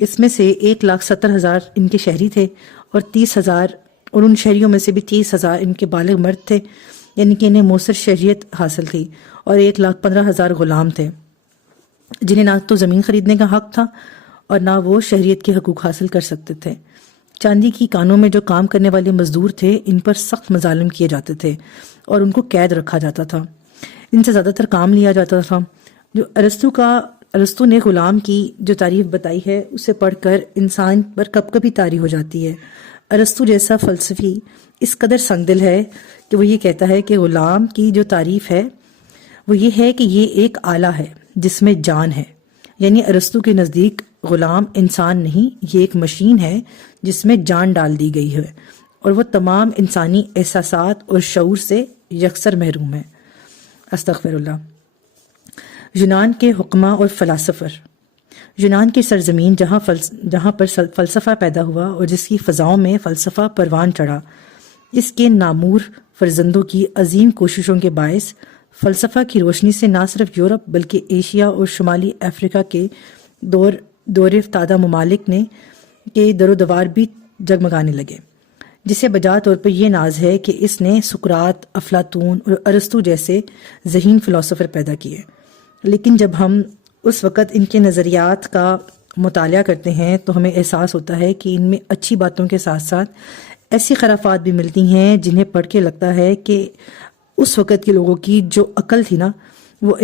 اس میں سے 1,70,000 ان کے شہری تھے اور 30,000 اور ان شہریوں میں سے بھی 30,000 ان کے بالغ مرد تھے، یعنی کہ انہیں موثر شہریت حاصل تھی، اور 1,15,000 غلام تھے جنہیں نہ تو زمین خریدنے کا حق تھا اور نہ وہ شہریت کے حقوق حاصل کر سکتے تھے۔ چاندی کی کانوں میں جو کام کرنے والے مزدور تھے ان پر سخت مظالم کیے جاتے تھے اور ان کو قید رکھا جاتا تھا، ان سے زیادہ تر کام لیا جاتا تھا۔ جو ارسطو نے غلام کی جو تعریف بتائی ہے اسے پڑھ کر انسان پر کب کبھی طاری ہو جاتی ہے۔ ارسطو جیسا فلسفی اس قدر سنگ دل ہے کہ وہ یہ کہتا ہے کہ غلام کی جو تعریف ہے وہ یہ ہے کہ یہ ایک آلہ ہے جس میں جان ہے، یعنی ارسطو کے نزدیک غلام انسان نہیں، یہ ایک مشین ہے جس میں جان ڈال دی گئی ہے اور وہ تمام انسانی احساسات اور شعور سے یکسر محروم ہے۔ استغفر اللہ۔ یونان کے حکماء اور فلاسفر۔ یونان کی سرزمین جہاں پر فلسفہ پیدا ہوا اور جس کی فضاؤں میں فلسفہ پروان چڑھا، اس کے نامور فرزندوں کی عظیم کوششوں کے باعث فلسفہ کی روشنی سے نہ صرف یورپ بلکہ ایشیا اور شمالی افریقہ کے دور افتادہ ممالک کے در و دوار بھی جگمگانے لگے، جسے بجا طور پر یہ ناز ہے کہ اس نے سقراط، افلاطون اور ارسطو جیسے ذہین فلاسفر پیدا کیے۔ لیکن جب ہم اس وقت ان کے نظریات کا مطالعہ کرتے ہیں تو ہمیں احساس ہوتا ہے کہ ان میں اچھی باتوں کے ساتھ ساتھ ایسی خرافات بھی ملتی ہیں جنہیں پڑھ کے لگتا ہے کہ اس وقت کے لوگوں کی جو عقل تھی نا وہ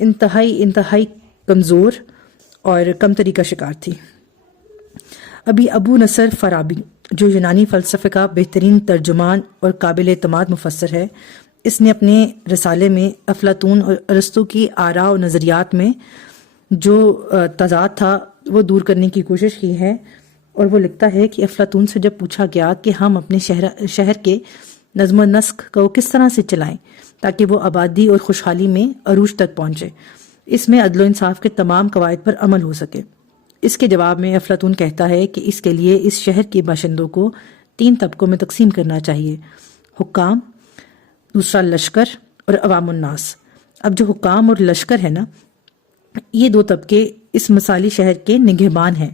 انتہائی کمزور اور کمتری کا شکار تھی۔ ابو نصر فارابی جو یونانی فلسفے کا بہترین ترجمان اور قابل اعتماد مفسر ہے، اس نے اپنے رسالے میں افلاطون اور ارسطو کی آراء و نظریات میں جو تضاد تھا وہ دور کرنے کی کوشش کی ہے، اور وہ لکھتا ہے کہ افلاطون سے جب پوچھا گیا کہ ہم اپنے شہر کے نظم و نسق کو کس طرح سے چلائیں تاکہ وہ آبادی اور خوشحالی میں عروج تک پہنچے، اس میں عدل و انصاف کے تمام قواعد پر عمل ہو سکے، اس کے جواب میں افلاطون کہتا ہے کہ اس کے لیے اس شہر کے باشندوں کو 3 طبقوں میں تقسیم کرنا چاہیے: حکام، دوسرا لشکر اور عوام الناس۔ اب جو حکام اور لشکر ہے نا، یہ 2 طبقے اس مثالی شہر کے نگہبان ہیں،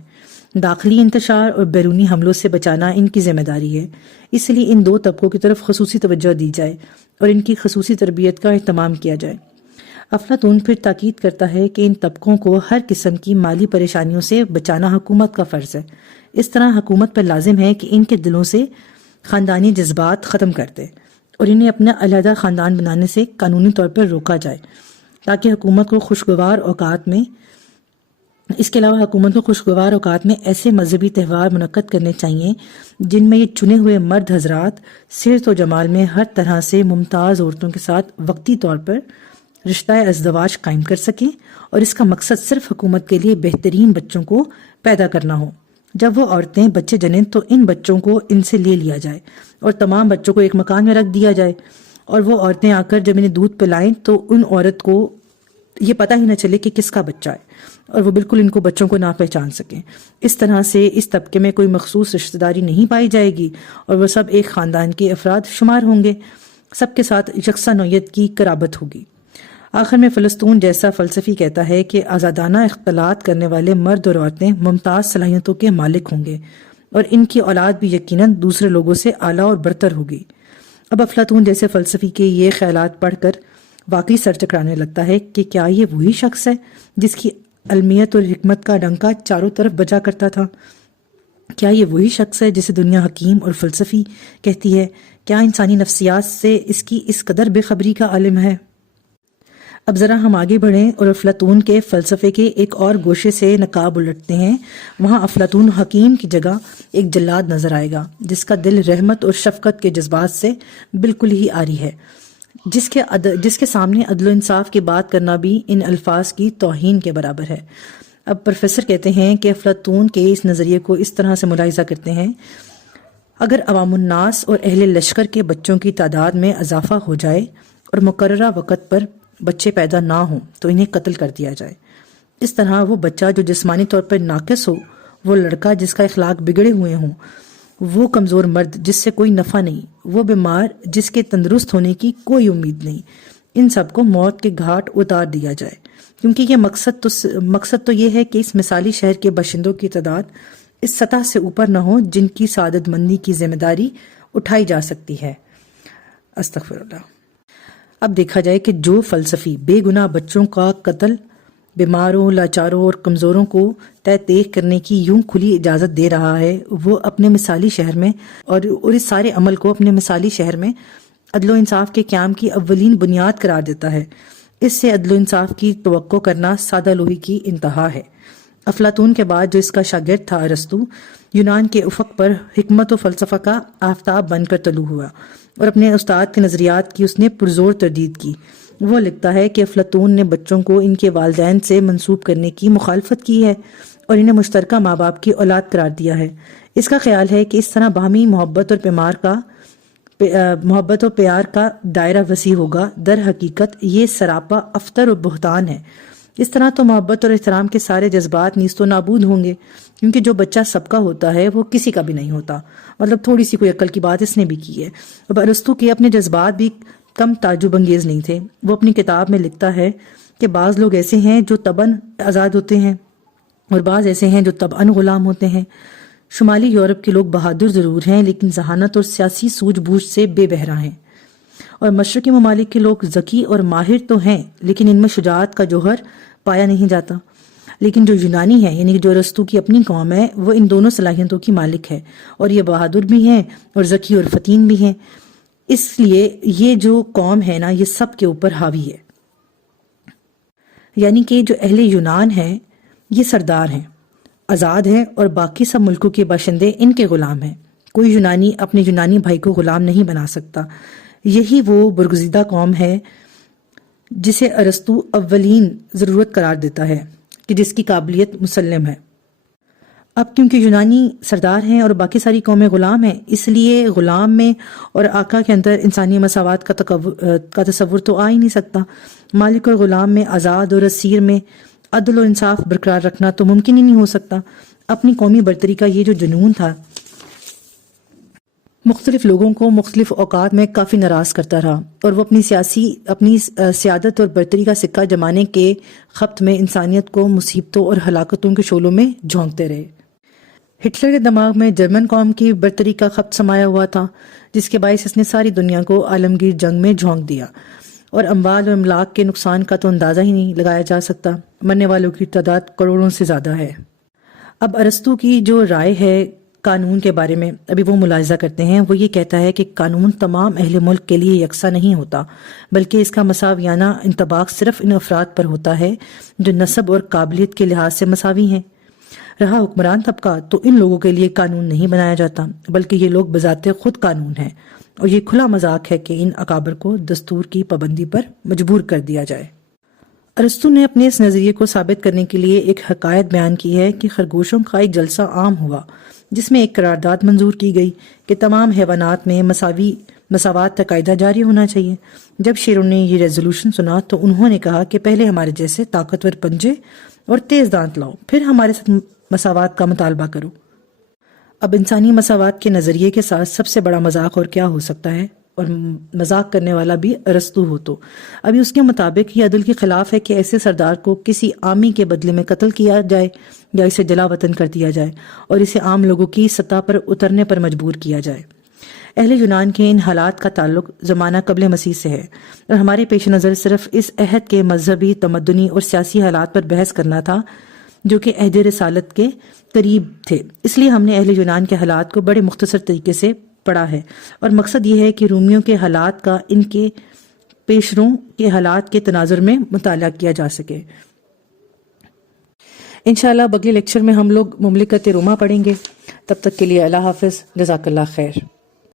داخلی انتشار اور بیرونی حملوں سے بچانا ان کی ذمہ داری ہے، اس لیے ان 2 طبقوں کی طرف خصوصی توجہ دی جائے اور ان کی خصوصی تربیت کا اہتمام کیا جائے۔ افلاطون پھر تاکید کرتا ہے کہ ان طبقوں کو ہر قسم کی مالی پریشانیوں سے بچانا حکومت کا فرض ہے، اس طرح حکومت پر لازم ہے کہ ان کے دلوں سے خاندانی جذبات ختم کر دے اور انہیں اپنا علیحدہ خاندان بنانے سے قانونی طور پر روکا جائے، تاکہ حکومت کو خوشگوار اوقات میں ایسے مذہبی تہوار منعقد کرنے چاہیے جن میں یہ چنے ہوئے مرد حضرات صحت و جمال میں ہر طرح سے ممتاز عورتوں کے ساتھ وقتی طور پر رشتہ ازدواج قائم کر سکیں، اور اس کا مقصد صرف حکومت کے لیے بہترین بچوں کو پیدا کرنا ہو۔ جب وہ عورتیں بچے جنیں تو ان بچوں کو ان سے لے لیا جائے اور تمام بچوں کو ایک مکان میں رکھ دیا جائے، اور وہ عورتیں آ کر جب انہیں دودھ پلائیں تو ان عورت کو یہ پتہ ہی نہ چلے کہ کس کا بچہ ہے، اور وہ بالکل ان کو بچوں کو نہ پہچان سکیں۔ اس طرح سے اس طبقے میں کوئی مخصوص رشتہ داری نہیں پائی جائے گی اور وہ سب ایک خاندان کے افراد شمار ہوں گے، سب کے ساتھ یکساں نوعیت کی قرابت ہوگی۔ آخر میں فلسطون جیسا فلسفی کہتا ہے کہ آزادانہ اختلاط کرنے والے مرد اور عورتیں ممتاز صلاحیتوں کے مالک ہوں گے اور ان کی اولاد بھی یقیناً دوسرے لوگوں سے اعلیٰ اور برتر ہوگی۔ اب افلاطون جیسے فلسفی کے یہ خیالات پڑھ کر واقعی سر چکرانے لگتا ہے کہ کیا یہ وہی شخص ہے جس کی علمیت اور حکمت کا ڈنکا چاروں طرف بجا کرتا تھا؟ کیا یہ وہی شخص ہے جسے دنیا حکیم اور فلسفی کہتی ہے؟ کیا انسانی نفسیات سے اس کی اس قدر بے خبری کا عالم ہے؟ اب ذرا ہم آگے بڑھیں اور افلاطون کے فلسفے کے ایک اور گوشے سے نقاب الٹتے ہیں۔ وہاں افلاطون حکیم کی جگہ ایک جلاد نظر آئے گا جس کا دل رحمت اور شفقت کے جذبات سے بالکل ہی عاری ہے، جس کے سامنے عدل و انصاف کی بات کرنا بھی ان الفاظ کی توہین کے برابر ہے۔ اب پروفیسر کہتے ہیں کہ افلاطون کے اس نظریے کو اس طرح سے ملاحظہ کرتے ہیں: اگر عوام الناس اور اہل لشکر کے بچوں کی تعداد میں اضافہ ہو جائے اور مقررہ وقت پر بچے پیدا نہ ہوں تو انہیں قتل کر دیا جائے۔ اس طرح وہ بچہ جو جسمانی طور پر ناقص ہو، وہ لڑکا جس کا اخلاق بگڑے ہوئے ہوں، وہ کمزور مرد جس سے کوئی نفع نہیں، وہ بیمار جس کے تندرست ہونے کی کوئی امید نہیں، ان سب کو موت کے گھاٹ اتار دیا جائے۔ کیونکہ یہ مقصد تو یہ ہے کہ اس مثالی شہر کے باشندوں کی تعداد اس سطح سے اوپر نہ ہو جن کی سعادت مندی کی ذمہ داری اٹھائی جا سکتی ہے۔ استغفر اللہ۔ اب دیکھا جائے کہ جو فلسفی بے گناہ بچوں کا قتل، بیماروں، لاچاروں اور کمزوروں کو تیغ کرنے کی یوں کھلی اجازت دے رہا ہے، وہ اپنے مثالی شہر میں اور اس سارے عمل کو اپنے مثالی شہر میں عدل و انصاف کے قیام کی اولین بنیاد قرار دیتا ہے۔ اس سے عدل و انصاف کی توقع کرنا سادہ لوحی کی انتہا ہے۔ افلاطون کے بعد جو اس کا شاگرد تھا ارسطو، یونان کے افق پر حکمت و فلسفہ کا آفتاب بن کر طلوع ہوا اور اپنے استاد کے نظریات کی اس نے پرزور تردید کی۔ وہ لکھتا ہے کہ افلاطون نے بچوں کو ان کے والدین سے منسوب کرنے کی مخالفت کی ہے اور انہیں مشترکہ ماں باپ کی اولاد قرار دیا ہے۔ اس کا خیال ہے کہ اس طرح باہمی محبت اور پیار کا دائرہ وسیع ہوگا۔ در حقیقت یہ سراپا افطر اور بہتان ہے۔ اس طرح تو محبت اور احترام کے سارے جذبات نیست و نابود ہوں گے، کیونکہ جو بچہ سب کا ہوتا ہے وہ کسی کا بھی نہیں ہوتا۔ مطلب تھوڑی سی کوئی عقل کی بات اس نے بھی کی ہے۔ اب ارسطو کے اپنے جذبات بھی کم تعجب انگیز نہیں تھے۔ وہ اپنی کتاب میں لکھتا ہے کہ بعض لوگ ایسے ہیں جو طبعاً آزاد ہوتے ہیں اور بعض ایسے ہیں جو طبعاً غلام ہوتے ہیں۔ شمالی یورپ کے لوگ بہادر ضرور ہیں لیکن ذہانت اور سیاسی سوجھ بوجھ سے بے بہرا ہیں، اور مشرقی ممالک کے لوگ ذکی اور ماہر تو ہیں لیکن ان میں شجاعت کا جوہر پایا نہیں جاتا۔ لیکن جو یونانی ہے، یعنی جو ارسطو کی اپنی قوم ہے، وہ ان دونوں صلاحیتوں کی مالک ہے، اور یہ بہادر بھی ہیں اور ذکی اور فتین بھی ہیں۔ اس لیے یہ جو قوم ہے نا، یہ سب کے اوپر حاوی ہے۔ یعنی کہ جو اہل یونان ہیں یہ سردار ہیں، آزاد ہیں، اور باقی سب ملکوں کے باشندے ان کے غلام ہیں۔ کوئی یونانی اپنے یونانی بھائی کو غلام نہیں بنا سکتا۔ یہی وہ برگزیدہ قوم ہے جسے ارسطو اولین ضرورت قرار دیتا ہے کہ جس کی قابلیت مسلم ہے۔ اب کیونکہ یونانی سردار ہیں اور باقی ساری قومیں غلام ہیں، اس لیے غلام میں اور آقا کے اندر انسانی مساوات کا تصور تو آ ہی نہیں سکتا۔ مالک اور غلام میں، آزاد اور اسیر میں عدل و انصاف برقرار رکھنا تو ممکن ہی نہیں ہو سکتا۔ اپنی قومی برتری کا یہ جو جنون تھا مختلف لوگوں کو مختلف اوقات میں کافی ناراض کرتا رہا، اور وہ اپنی سیادت اور برتری کا سکہ جمانے کے خبت میں انسانیت کو مصیبتوں اور ہلاکتوں کے شعلوں میں جھونکتے رہے۔ ہٹلر کے دماغ میں جرمن قوم کی برتری کا خبت سمایا ہوا تھا، جس کے باعث اس نے ساری دنیا کو عالمگیر جنگ میں جھونک دیا، اور اموال اور املاک کے نقصان کا تو اندازہ ہی نہیں لگایا جا سکتا۔ مرنے والوں کی تعداد کروڑوں سے زیادہ ہے۔ اب ارسطو کی جو رائے ہے قانون کے بارے میں، ابھی وہ ملاحظہ کرتے ہیں۔ وہ یہ کہتا ہے کہ قانون تمام اہل ملک کے لیے یکساں نہیں ہوتا، بلکہ اس کا مساویانہ انطباق صرف ان افراد پر ہوتا ہے جو نسب اور قابلیت کے لحاظ سے مساوی ہیں۔ رہا حکمران طبقہ، تو ان لوگوں کے لیے قانون نہیں بنایا جاتا، بلکہ یہ لوگ بذات خود قانون ہیں، اور یہ کھلا مذاق ہے کہ ان اکابر کو دستور کی پابندی پر مجبور کر دیا جائے۔ ارسطو نے اپنے اس نظریے کو ثابت کرنے کے لیے ایک حکایت بیان کی ہے کہ خرگوشوں کا ایک جلسہ عام ہوا جس میں ایک قرارداد منظور کی گئی کہ تمام حیوانات میں مساوات کا قاعدہ جاری ہونا چاہیے۔ جب شیروں نے یہ ریزولوشن سنا تو انہوں نے کہا کہ پہلے ہمارے جیسے طاقتور پنجے اور تیز دانت لاؤ، پھر ہمارے ساتھ مساوات کا مطالبہ کرو۔ اب انسانی مساوات کے نظریے کے ساتھ سب سے بڑا مذاق اور کیا ہو سکتا ہے، اور مذاق کرنے والا بھی ارسطو ہو تو۔ ابھی اس کے مطابق یہ عدل کے خلاف ہے کہ ایسے سردار کو کسی عامی کے بدلے میں قتل کیا جائے یا اسے جلا وطن کر دیا جائے اور اسے عام لوگوں کی سطح پر اترنے پر مجبور کیا جائے۔ اہل یونان کے ان حالات کا تعلق زمانہ قبل مسیح سے ہے، اور ہمارے پیش نظر صرف اس عہد کے مذہبی، تمدنی اور سیاسی حالات پر بحث کرنا تھا جو کہ عہد رسالت کے قریب تھے۔ اس لیے ہم نے اہل یونان کے حالات کو بڑے مختصر طریقے سے پڑھا ہے، اور مقصد یہ ہے کہ رومیوں کے حالات کا ان کے پیشروں کے حالات کے تناظر میں مطالعہ کیا جا سکے۔ انشاءاللہ اگلے لیکچر میں ہم لوگ مملکت روما پڑھیں گے۔ تب تک کے لیے اللہ حافظ، جزاک اللہ خیر۔